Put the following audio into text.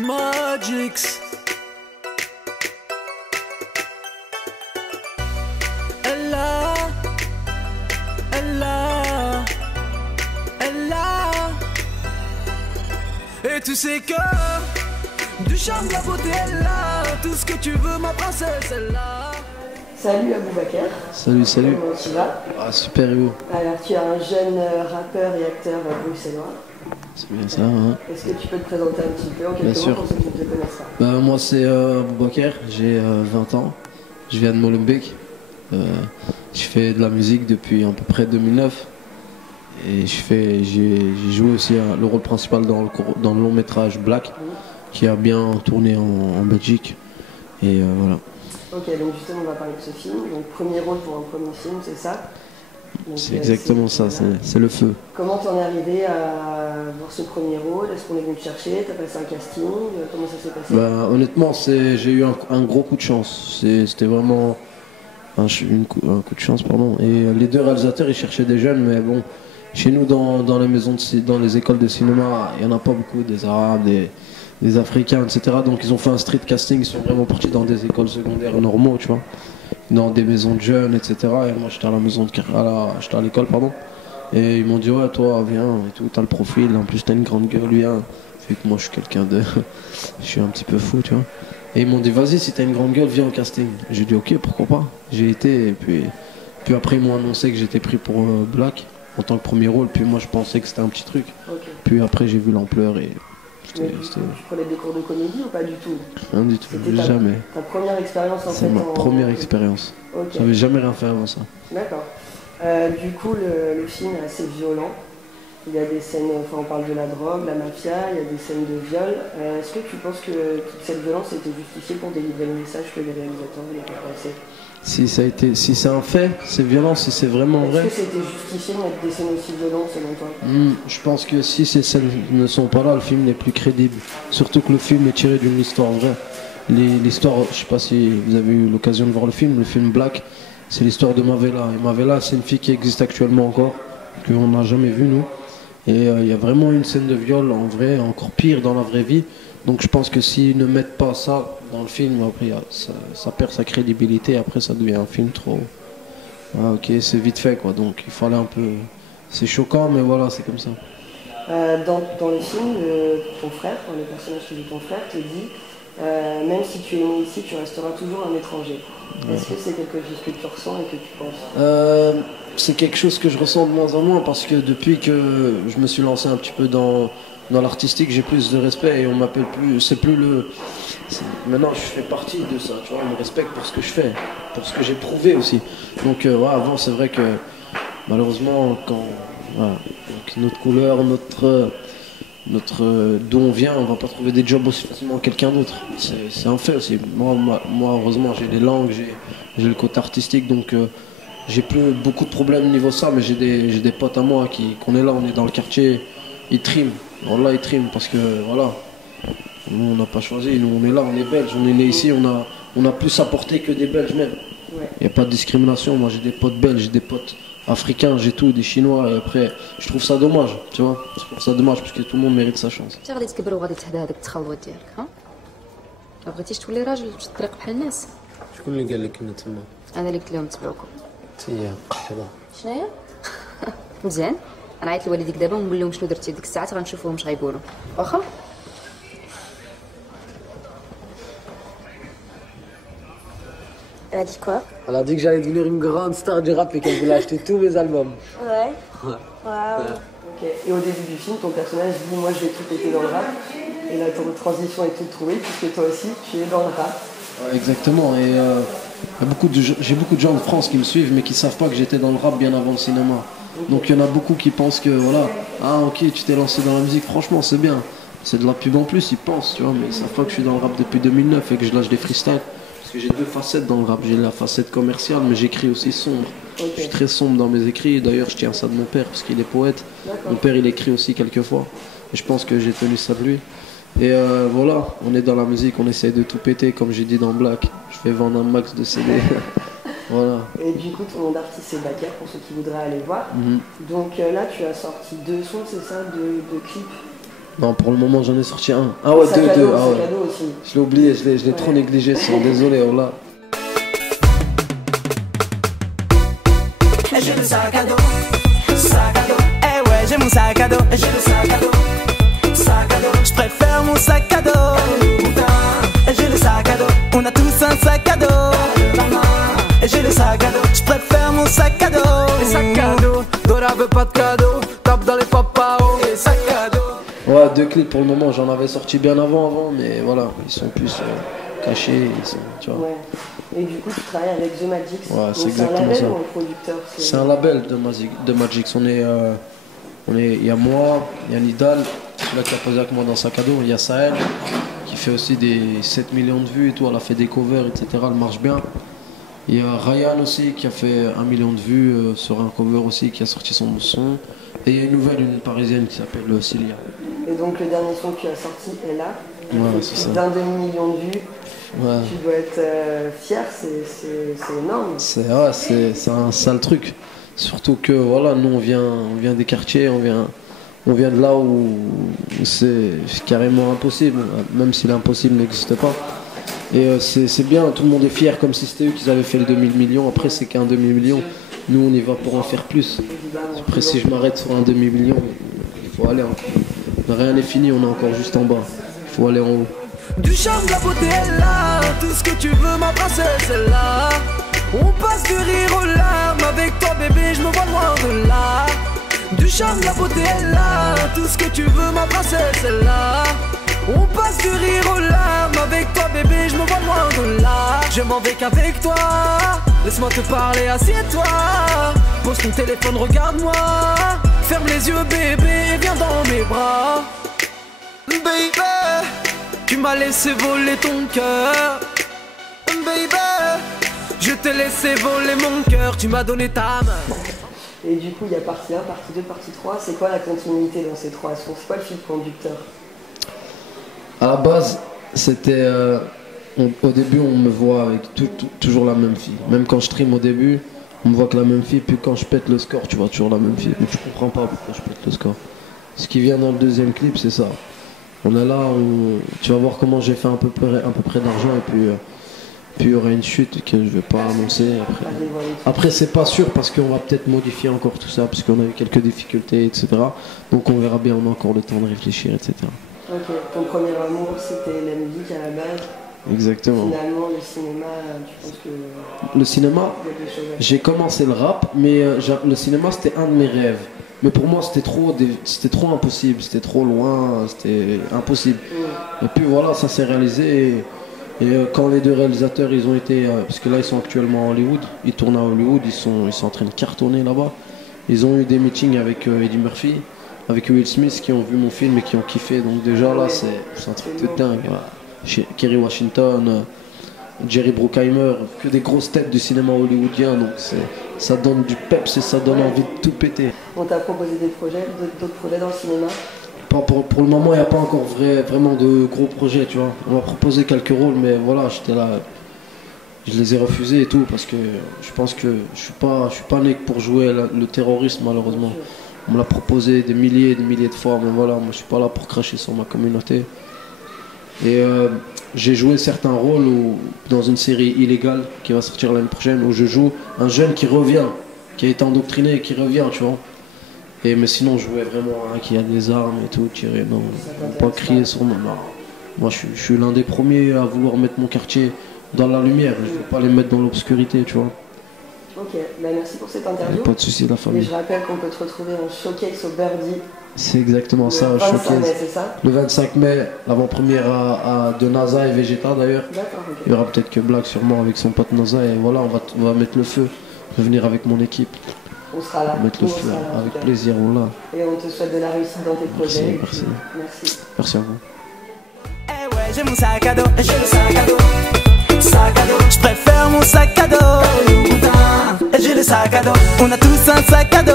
Magix. Elle a. Et tu sais que du charme, la beauté, elle a. Tout ce que tu veux, ma princesse, elle a. Salut Aboubacar. Salut. Comment tu vas? Ah, super Hugo. Alors tu es un jeune rappeur et acteur bruxellois. C'est bien ça, hein. Est-ce que tu peux te présenter un petit peu en Bien quelques sûr. mots pour ceux qui ne te connaissent pas? Moi c'est Aboubacar, j'ai 20 ans. Je viens de Molenbeek. Je fais de la musique depuis à peu près 2009. Et j'ai joué aussi le rôle principal dans le long métrage Black, qui a bien tourné en Belgique. Et voilà. Ok, donc justement on va parler de ce film. Donc premier rôle pour un premier film, c'est ça? Donc, C'est exactement ça, c'est le feu. Comment t'en es arrivé à voir ce premier rôle? Est-ce qu'on est venu te chercher? T'as passé un casting? Comment ça s'est passé? Honnêtement, j'ai eu un gros coup de chance. C'était vraiment un coup de chance, pardon. Et les deux réalisateurs, ils cherchaient des jeunes, mais bon, chez nous, dans les écoles de cinéma, il n'y en a pas beaucoup, des Arabes, des Africains, etc. Donc ils ont fait un street casting, ils sont vraiment partis dans des écoles secondaires normaux, tu vois, dans des maisons de jeunes, etc. Et moi j'étais à l'école, pardon. Et ils m'ont dit ouais, toi viens et tout, t'as le profil, en plus t'as une grande gueule, viens. Vu que moi je suis quelqu'un de, je suis un petit peu fou, tu vois. Et ils m'ont dit vas-y, si t'as une grande gueule, viens au casting. J'ai dit ok, pourquoi pas. J'ai été, et puis après ils m'ont annoncé que j'étais pris pour Black en tant que premier rôle. Puis moi je pensais que c'était un petit truc. Okay. Puis après j'ai vu l'ampleur et tu prenais des cours de comédie ou pas du tout? Rien du tout, jamais. Ta première expérience en fait? C'est ma première expérience. Okay. J'avais jamais rien fait avant ça. D'accord. Du coup, le film est assez violent. Il y a des scènes, enfin on parle de la drogue, la mafia, il y a des scènes de viol. Est-ce que tu penses que toute cette violence était justifiée pour délivrer le message que les réalisateurs voulaient faire passer? Si c'est un fait, c'est violent, si c'est vraiment vrai. Est-ce que c'était justifié de mettre des scènes aussi violentes selon toi? Je pense que si ces scènes ne sont pas là, le film n'est plus crédible. Surtout que le film est tiré d'une histoire vraie. L'histoire, je sais pas si vous avez eu l'occasion de voir le film Black, c'est l'histoire de Mavela. Et Mavela, c'est une fille qui existe actuellement encore, qu'on n'a jamais vue nous. Et il y a vraiment une scène de viol en vrai, encore pire dans la vraie vie. Donc je pense que s'ils ne mettent pas ça dans le film, après ça perd sa crédibilité, après ça devient un film trop... Ah, ok, c'est vite fait quoi, donc il fallait un peu... C'est choquant, mais voilà, c'est comme ça. Dans le film, ton frère, le personnage qui joue ton frère, te dit même si tu es né ici, tu resteras toujours un étranger. Ouais. Est-ce que c'est quelque chose que tu ressens et que tu penses? C'est quelque chose que je ressens de moins en moins parce que depuis que je me suis lancé un petit peu dans l'artistique, j'ai plus de respect et on m'appelle plus, maintenant je fais partie de ça, tu vois, on me respecte pour ce que je fais, pour ce que j'ai prouvé aussi. Donc ouais, avant c'est vrai que malheureusement voilà, donc notre couleur, d'où on vient, on va pas trouver des jobs aussi facilement que quelqu'un d'autre. C'est un fait aussi. Moi heureusement j'ai les langues, j'ai le côté artistique, donc j'ai plus beaucoup de problèmes niveau ça, mais j'ai des potes à moi qu'on est là, on est dans le quartier, ils triment. Alors là ils triment parce que voilà, nous on n'a pas choisi, nous on est là, on est belges, on est né ici, on a plus à porter que des Belges même. Il n'y a pas de discrimination, moi j'ai des potes belges, j'ai des potes africains, j'ai tout, des Chinois, et après je trouve ça dommage, tu vois, je trouve ça dommage parce que tout le monde mérite sa chance. غادي تكبر وغادي تهدى هذاك التخلط ديالك ها؟ ما بغيتيش تولي راجل وتمشي الطريق بحال الناس؟ شكون اللي قال لك كنا تما؟ انا اللي قلت لهم تبعوكم. هي قحبه. شناهي؟ مزيان، انا عيطت لوالديك دابا ونقول لهم شنو درتي ديك الساعات غنشوفوهم اش غايقولوا، واخا؟ Elle a dit quoi? Elle a dit que j'allais devenir une grande star du rap et qu'elle voulait acheter tous mes albums. Ouais. Waouh. Ok. Et au début du film, ton personnage dit moi je vais tout péter dans le rap. Et là ton transition est toute trouvée puisque toi aussi tu es dans le rap. Ouais, exactement. Et j'ai beaucoup de gens de France qui me suivent mais qui savent pas que j'étais dans le rap bien avant le cinéma. Okay. Donc il y en a beaucoup qui pensent que voilà, ah ok tu t'es lancé dans la musique, franchement c'est bien. C'est de la pub en plus, ils pensent, tu vois, mais ils savent pas que je suis dans le rap depuis 2009 et que je lâche des freestyles. Parce que j'ai deux facettes dans le rap, j'ai la facette commerciale mais j'écris aussi sombre. Okay. Je suis très sombre dans mes écrits, d'ailleurs je tiens ça de mon père parce qu'il est poète. Mon père il écrit aussi quelquefois et je pense que j'ai tenu ça de lui. Et voilà, on est dans la musique, on essaye de tout péter comme j'ai dit dans Black. Je fais vendre un max de CD. Voilà. Et du coup ton nom d'artiste c'est Bakar pour ceux qui voudraient aller voir. Donc là tu as sorti 2 sons, c'est ça, de clips? Non, pour le moment, j'en ai sorti un. Ah ouais, Sac à deux. dos, Ah sac ouais. à dos aussi. Je l'ai oublié, je l'ai trop négligé, désolé, oh là. J'ai le sac à dos, eh ouais j'ai mon sac à dos, j'ai le sac à dos, je préfère mon sac à dos, j'ai le sac à dos, on a tous un sac à dos, j'ai le sac à dos, je préfère mon sac à dos, les sacs à dos, Dora veut pas de cadeaux, tape dans les papas, les sacs à dos. Ouais, 2 clips pour le moment, j'en avais sorti bien avant, mais voilà, ils sont plus cachés, tu vois. Ouais. Et du coup, tu travailles avec The Magix. Ouais, c'est Donc, exactement un label ça. ou un producteur? C'est un label de Magix. Il y a moi, il y a Nidal, celui-là qui a posé avec moi dans Sac à dos. Il y a Sahel, qui fait aussi des 7 millions de vues et tout. Elle a fait des covers, etc. Elle marche bien. Il y a Ryan aussi, qui a fait 1 million de vues sur un cover aussi, qui a sorti son son. Et il y a une parisienne qui s'appelle Cilia. Et donc, le dernier son que tu as sorti est là. Ouais, Il c'est fait ça. plus d'un demi-million de vues. Ouais. Tu dois être fier, c'est énorme. C'est un sale truc. Surtout que voilà, nous on vient des quartiers, on vient de là où c'est carrément impossible, même si l'impossible n'existe pas. Et c'est bien, tout le monde est fier comme si c'était eux qui avaient fait le demi-million. Après c'est qu'un demi-million, nous on y va pour en faire plus. Après si je m'arrête sur un demi-million, il faut aller encore. Rien n'est fini, on est encore juste en bas. Il faut aller en haut. Du charme, la beauté est là, tout ce que tu veux ma princesse c'est là. On passe du rire aux larmes, avec toi bébé je me vois loin de là. Du charme, la beauté est là, tout ce que tu veux ma princesse c'est là. On passe du rire aux larmes, avec toi bébé je me vois loin de là. Je m'en vais qu'avec toi, laisse-moi te parler, assieds-toi. Pose ton téléphone, regarde-moi, ferme les yeux bébé et viens dans mes bras. Baby, tu m'as laissé voler ton cœur, baby. Je t'ai laissé voler mon cœur, tu m'as donné ta main. Et du coup, il y a partie 1, partie 2, partie 3. C'est quoi la continuité dans ces 3 sons? C'est quoi le fil conducteur? À la base, c'était. Au début, on me voit avec toujours la même fille. Même quand je stream au début, on me voit que la même fille. Puis quand je pète le score, tu vois toujours la même fille. Mais tu comprends pas pourquoi je pète le score. Ce qui vient dans le deuxième clip, c'est ça. On est là, tu vas voir comment j'ai fait à peu près d'argent et puis il y aura une chute que je vais pas annoncer après c'est pas sûr parce qu'on va peut-être modifier encore tout ça parce qu'on a eu quelques difficultés, etc. Donc on verra bien, on a encore le temps de réfléchir, etc. Ok, ton premier amour c'était la musique à la base. Exactement. Finalement le cinéma, tu penses que... Le cinéma, j'ai commencé le rap, mais le cinéma c'était un de mes rêves. Mais pour moi c'était trop impossible, c'était trop loin, c'était impossible. Et puis voilà, ça s'est réalisé. Et quand les deux réalisateurs ils ont été, parce que là ils sont actuellement à Hollywood, ils tournent à Hollywood, ils sont en train de cartonner là-bas. Ils ont eu des meetings avec Eddie Murphy, avec Will Smith qui ont vu mon film et qui ont kiffé. Donc déjà là c'est un truc de dingue. Voilà. Kerry Washington, Jerry Bruckheimer, que des grosses têtes du cinéma hollywoodien. Donc ça donne du peps et ça donne envie de tout péter. On t'a proposé des projets, d'autres projets dans le cinéma? Pour le moment, il n'y a pas encore vraiment de gros projets, tu vois. On m'a proposé quelques rôles, mais voilà, j'étais là, je les ai refusés et tout, parce que je pense que je suis pas né pour jouer le terrorisme, malheureusement. On me l'a proposé des milliers de fois, mais voilà, moi je suis pas là pour cracher sur ma communauté. Et j'ai joué certains rôles dans une série illégale qui va sortir l'année prochaine, où je joue un jeune qui revient, qui a été endoctriné et qui revient, tu vois. Mais sinon, je jouais vraiment un qui a des armes et tout, tirer, non, pas crier sur moi. Non. Moi, je suis l'un des premiers à vouloir mettre mon quartier dans la lumière. Je ne veux pas les mettre dans l'obscurité, tu vois. Ok, bah merci pour cette interview. Pas de soucis, la Et famille. je rappelle qu'on peut te retrouver en showcase au Birdie. C'est exactement ça, Le 25 mai, showcase. c'est ça? Le 25 mai, l'avant-première de NASA et Vegeta d'ailleurs. D'accord, ok. Il y aura peut-être que Black sûrement avec son pote NASA et voilà, on va mettre le feu. Je vais venir avec mon équipe. On sera là. Mettre le Nous, on feu, sera là, en avec tout cas. plaisir, voilà. Et on te souhaite de la réussite dans tes Merci, projets. merci. Merci. Merci à vous. Eh ouais, j'ai mon sac à dos, j'ai le sac à dos, sac à dos. Je préfère mon sac à dos, j'ai le sac à dos. On a tous un sac à dos.